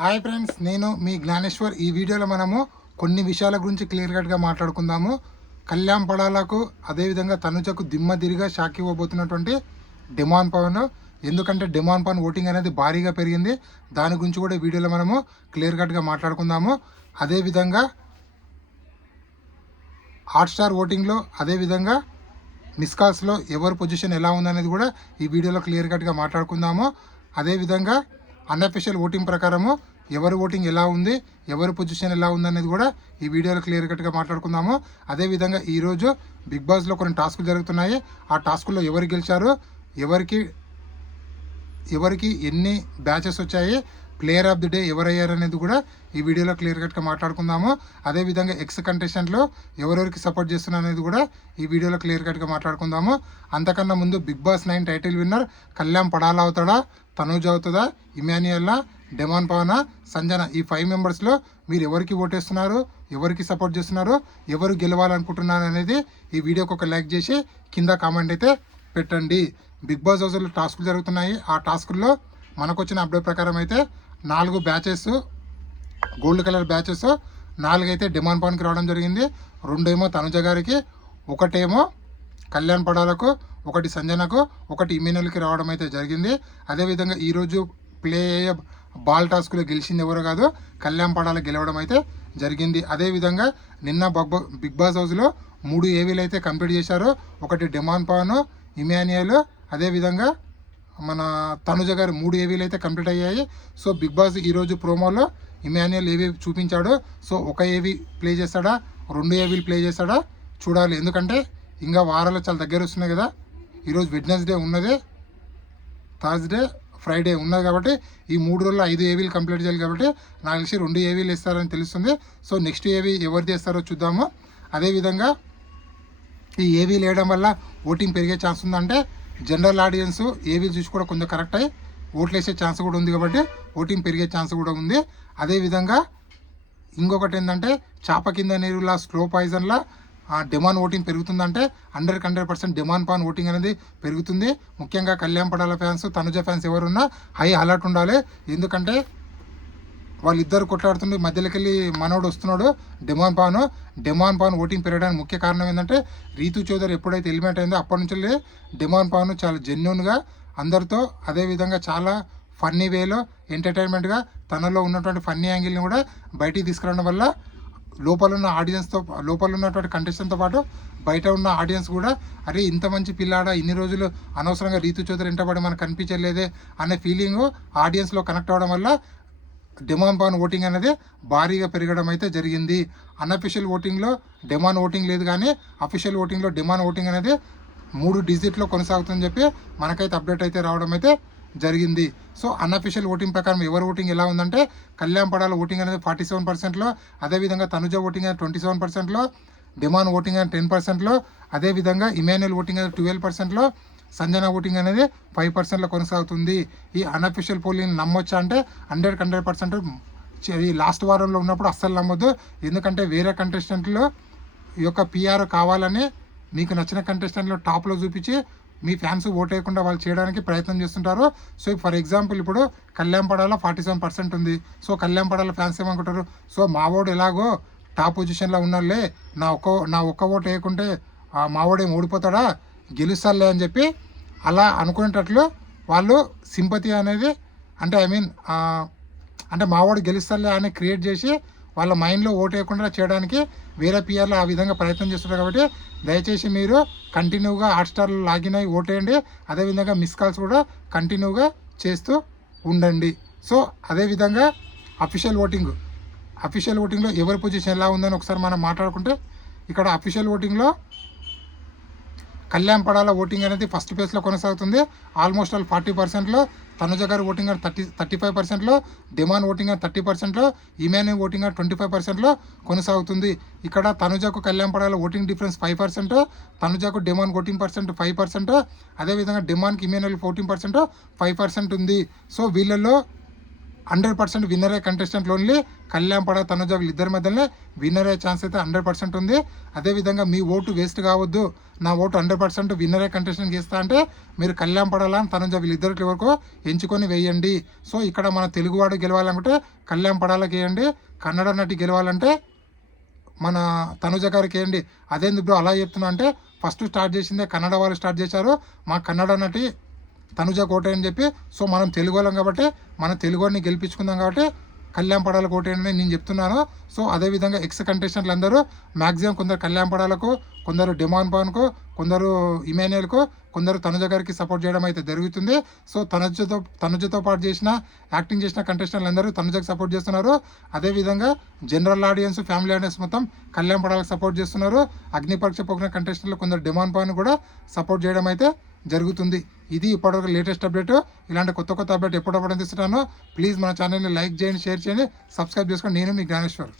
Hi friends, నేను మీ జ్ఞానేశ్వర్. ఈ వీడియోలో మనము కొన్ని విషయాల గురించి క్లియర్ కట్గా మాట్లాడుకుందాము. కళ్యాణ్ పడాలకు అదేవిధంగా తనుజకు దిమ్మదిరిగా షాక్ ఇవ్వబోతున్నటువంటి డిమాండ్ పవన్. ఎందుకంటే డిమాండ్ పవన్ ఓటింగ్ అనేది భారీగా పెరిగింది. దాని గురించి కూడా వీడియోలో మనము క్లియర్ కట్గా మాట్లాడుకుందాము. అదేవిధంగా హాట్స్టార్ ఓటింగ్లో అదేవిధంగా మిస్ కాల్స్లో ఎవరి పొజిషన్ ఎలా ఉందనేది కూడా ఈ వీడియోలో క్లియర్ కట్గా మాట్లాడుకుందాము. అదేవిధంగా అన్అఫీషియల్ ఓటింగ్ ప్రకారము ఎవరి ఓటింగ్ ఎలా ఉంది, ఎవరి పొజిషన్ ఎలా ఉందనేది కూడా ఈ వీడియోలో క్లియర్ కట్గా మాట్లాడుకుందాము. అదేవిధంగా ఈరోజు బిగ్ బాస్లో కొన్ని టాస్కులు జరుగుతున్నాయి. ఆ టాస్కుల్లో ఎవరు గెలిచారు, ఎవరికి ఎన్ని బ్యాచెస్ వచ్చాయి, ప్లేయర్ ఆఫ్ ది డే ఎవరయ్యారు అనేది కూడా ఈ వీడియోలో క్లియర్ కట్గా మాట్లాడుకుందాము. అదేవిధంగా ఎక్స్ కంటెస్టెంట్లో ఎవరెవరికి సపోర్ట్ చేస్తున్నారు అనేది కూడా ఈ వీడియోలో క్లియర్ కట్గా మాట్లాడుకుందాము. అంతకన్నా ముందు Bigg Boss 9 title winner Kalyan పడాలా అవుతాడా, తనూజ్ అవుతుందా, ఇమాన్యుయల్లా, డెమాన్ పవనా, సంజన, ఈ 5 మెంబర్స్లో మీరు ఎవరికి ఓటేస్తున్నారు, ఎవరికి సపోర్ట్ చేస్తున్నారు, ఎవరు గెలవాలనుకుంటున్నారు అనేది ఈ వీడియోకి ఒక లైక్ చేసి కింద కామెంట్ అయితే పెట్టండి. బిగ్ బాస్ హౌస్లో టాస్కులు జరుగుతున్నాయి. ఆ టాస్కుల్లో మనకు వచ్చిన అప్డేట్ ప్రకారం అయితే 4 బ్యాచెస్, గోల్డ్ కలర్ బ్యాచెస్ 4 అయితే డిమాండ్ పవన్కి రావడం జరిగింది. 2 ఏమో తనుజ గారికి, 1 ఏమో కళ్యాణ్ పడాలకు, 1 సంజనకు, 1 ఇమ్యూనల్కి రావడం అయితే జరిగింది. అదేవిధంగా ఈరోజు ప్లే అయ్యే బాల్ టాస్క్లో గెలిచింది ఎవరు కాదు, కళ్యాణ్ పడాల గెలవడం అయితే జరిగింది. అదేవిధంగా నిన్న బిగ్ బాస్ హౌస్లో 3 ఏవీలు అయితే కంప్లీట్ చేశారు. 1 డిమాండ్ పవన్, ఇమాన్యుయల్, అదేవిధంగా మన తనుజ గారు 3 ఏవీలు అయితే కంప్లీట్ అయ్యాయి. సో బిగ్ బాస్ ఈరోజు ప్రోమోలో ఇమాన్యుయల్ ఏవీ చూపించాడు. సో 1 ఏవీ ప్లే చేస్తాడా, 2 ఏవీలు ప్లే చేస్తాడా చూడాలి. ఎందుకంటే ఇంకా వారాలు చాలా దగ్గర వస్తున్నాయి కదా. ఈరోజు వెడ్నెస్డే ఉన్నదే, థర్స్డే, ఫ్రైడే ఉన్నది కాబట్టి ఈ 3 రోజుల్లో 5 ఏవీలు కంప్లీట్ చేయాలి. కాబట్టి నాకు తెలిసి 2 ఏవీలు ఇస్తారని తెలుస్తుంది. సో నెక్స్ట్ ఏవీ ఎవరు చేస్తారో చూద్దాము. అదేవిధంగా ఈ ఏవీలు వేయడం వల్ల ఓటింగ్ పెరిగే ఛాన్స్ ఉందంటే జనరల్ ఆడియన్స్ ఏవీలు చూసి కూడా కొంచెం కరెక్ట్ అయ్యి ఓట్లు వేసే ఛాన్స్ కూడా ఉంది. కాబట్టి ఓటింగ్ పెరిగే ఛాన్స్ కూడా ఉంది. అదేవిధంగా ఇంకొకటి ఏంటంటే చాప కింద నీరులా స్లో పాయిజన్లా డిమాండ్ ఓటింగ్ పెరుగుతుందంటే 100% డిమాండ్ పవన్ ఓటింగ్ అనేది పెరుగుతుంది. ముఖ్యంగా కళ్యాణ్ పడాల ఫ్యాన్స్, తనుజ ఫ్యాన్స్ ఎవరున్నా హై అలర్ట్ ఉండాలి. ఎందుకంటే వాళ్ళిద్దరు కొట్లాడుతుండే మధ్యలోకి వెళ్ళి మనోడు వస్తున్నాడు డిమాండ్ పవన్ ఓటింగ్ పెరగడానికి ముఖ్య కారణం ఏంటంటే రీతు చౌదరి ఎప్పుడైతే ఎలిమినేట్ అయిందో అప్పటి నుంచి డిమాండ్ పవన్ చాలా జెన్యున్గా అందరితో, అదేవిధంగా చాలా ఫన్నీ వేలో ఎంటర్టైన్మెంట్గా తనలో ఉన్నటువంటి ఫన్నీ యాంగిల్ని కూడా బయటికి తీసుకురావడం వల్ల లోపల ఉన్నటువంటి కంటెస్టెంట్తో పాటు బయట ఉన్న ఆడియన్స్ కూడా అరే ఇంత మంచి పిల్లాడ, ఇన్ని రోజులు అనవసరంగా రీతు చౌదరి వెంటబడి మనకు కనిపించలేదే అనే ఫీలింగ్ ఆడియన్స్లో కనెక్ట్ అవ్వడం వల్ల డిమాండ్ పవన్ ఓటింగ్ అనేది భారీగా పెరగడం అయితే జరిగింది. అన్అఫీషియల్ ఓటింగ్లో డిమాండ్ ఓటింగ్ లేదు, కానీ అఫీషియల్ ఓటింగ్లో డిమాండ్ ఓటింగ్ అనేది 3 డిజిట్లో కొనసాగుతుందని చెప్పి మనకైతే అప్డేట్ అయితే రావడం అయితే జరిగింది. సో అన్అఫీషియల్ ఓటింగ్ ప్రకారం ఎవరి ఓటింగ్ ఎలా ఉందంటే కళ్యాణ్ పడాల ఓటింగ్ అనేది 47%లో, అదేవిధంగా తనుజ ఓటింగ్ అనేది 27%లో, డిమాండ్ ఓటింగ్ అనేది 10%లో, అదేవిధంగా ఇమాన్యుయల్ ఓటింగ్ అనేది 12%లో, సంజన ఓటింగ్ అనేది 5%లో కొనసాగుతుంది. ఈ అన్అఫీషియల్ పోలింగ్ నమ్మొచ్చా అంటే 100% ఈ లాస్ట్ వారంలో ఉన్నప్పుడు అస్సలు నమ్మొద్దు. ఎందుకంటే వేరే కంటెస్టెంట్లు ఈ యొక్క పిఆర్ కావాలని మీకు నచ్చిన కంటెస్టెంట్లో టాప్లో చూపించి మీ ఫ్యాన్స్ ఓట్ వేయకుండా వాళ్ళు చేయడానికి ప్రయత్నం చేస్తుంటారు. సో ఫర్ ఎగ్జాంపుల్ ఇప్పుడు కళ్యాణ్ పడాల 47% ఉంది. సో కళ్యాణ్ పడాల ఫ్యాన్స్ ఏమనుకుంటారు, సో మావోడు ఎలాగో టాప్ పొజిషన్లో ఉన్నారులే, నా ఒక్క ఓటు వేయకుంటే మావోడు ఏం ఓడిపోతాడా, గెలుస్తారులే అని చెప్పి అలా అనుకునేటట్లు వాళ్ళు సింపతి అనేది అంటే అంటే మావాడు గెలుస్తారులే అని క్రియేట్ చేసి వాళ్ళ మైండ్లో ఓటు వేయకుండా చేయడానికి వేరే పిఆర్లు ఆ విధంగా ప్రయత్నం చేస్తున్నారు. కాబట్టి దయచేసి మీరు కంటిన్యూగా హాట్స్టార్లో లాగిన్ అయ్యి ఓటేయండి. అదేవిధంగా మిస్ కాల్స్ కూడా కంటిన్యూగా చేస్తూ ఉండండి. సో అదేవిధంగా అఫీషియల్ ఓటింగ్లో ఎవరి పొజిషన్ ఎలా ఉందని ఒకసారి మనం మాట్లాడుకుంటే ఇక్కడ అఫీషియల్ ఓటింగ్లో కళ్యాణ్ పడాల ఓటింగ్ అనేది ఫస్ట్ ప్లేస్లో కొనసాగుతుంది. ఆల్మోస్ట్ ఆల్ 40%లో, తనుజ గారి ఓటింగ్ అని 35%లో, డిమాండ్ ఓటింగ్ అని 30%లో, ఇమాన్యుయల్ ఓటింగ్ అని 25%లో కొనసాగుతుంది. ఇక్కడ తనుజకు కళ్యాణ్ పడాల ఓటింగ్ డిఫరెన్స్ 5%, తనుజకు డిమాండ్ ఓటింగ్ పర్సెంట్ 5%, అదేవిధంగా డిమాండ్కి ఇమాన్యుయల్ 14%, 5% ఉంది. సో వీళ్ళల్లో 100% విన్నర్ అయ్యే కంటెస్టెంట్లు ఓన్లీ కళ్యాణ్ పడ తనుజ వీళ్ళిద్దరి మధ్యనే విన్నర్ అయ్యే ఛాన్స్ అయితే 100% ఉంది. అదేవిధంగా మీ ఓటు వేస్ట్ కావద్దు, నా ఓటు 100% విన్నర్ అయ్యే కంటెస్టెంట్కి ఇస్తా అంటే మీరు కళ్యాణ్ పడాలా తనుజ వీళ్ళిద్దరికి వరకు ఎంచుకొని వేయండి. సో ఇక్కడ మన తెలుగువాడు గెలవాలనుకుంటే కళ్యాణ్ పడాలకి వేయండి, కన్నడ నటి గెలవాలంటే మన తనుజ గారికి వేయండి. అదేంది బ్రో అలా చెప్తున్నా అంటే ఫస్ట్ స్టార్ట్ చేసిందే కన్నడ వాళ్ళు స్టార్ట్ చేశారు, మా కన్నడ నటి తనుజ కోట అని చెప్పి. సో మనం తెలుగు వాళ్ళం కాబట్టి మన తెలుగుని గెలిపించుకుందాం కాబట్టి కళ్యాణ్ పడాల కోట అని నేను చెప్తున్నాను. సో అదేవిధంగా ఎక్స్ కంటెస్టెంట్లు అందరూ మ్యాక్సిమం కొందరు కళ్యాణ్ పడాలకు, కొందరు డిమాన్ పవన్కు, కొందరు ఇమాన్యుయల్కు, కొందరు తనుజ గారికి సపోర్ట్ చేయడం అయితే జరుగుతుంది. సో తనుజతో పాటు యాక్టింగ్ చేసిన కంటెస్టెంట్లు అందరూ తనుజకు సపోర్ట్ చేస్తున్నారు. అదేవిధంగా జనరల్ ఆడియన్స్, ఫ్యామిలీ ఆడియన్స్ మొత్తం కళ్యాణ్ పడాలకు సపోర్ట్ చేస్తున్నారు. అగ్ని పరీక్ష పోగిన కంటెస్టెంట్లు కొందరు డిమాన్ పవన్ కూడా సపోర్ట్ చేయడం అయితే జరుగుతుంది. ఇది ఇప్పటివరకు లేటెస్ట్ అప్డేట్. ఇలాంటి కొత్త అప్డేట్ ఎప్పుడప్పుడు అందిస్తున్నాను. ప్లీజ్ మన ఛానల్ని లైక్ చేయండి, షేర్ చేయండి, సబ్స్క్రైబ్ చేసుకోండి. నేను మీ జ్ఞానేశ్వర్.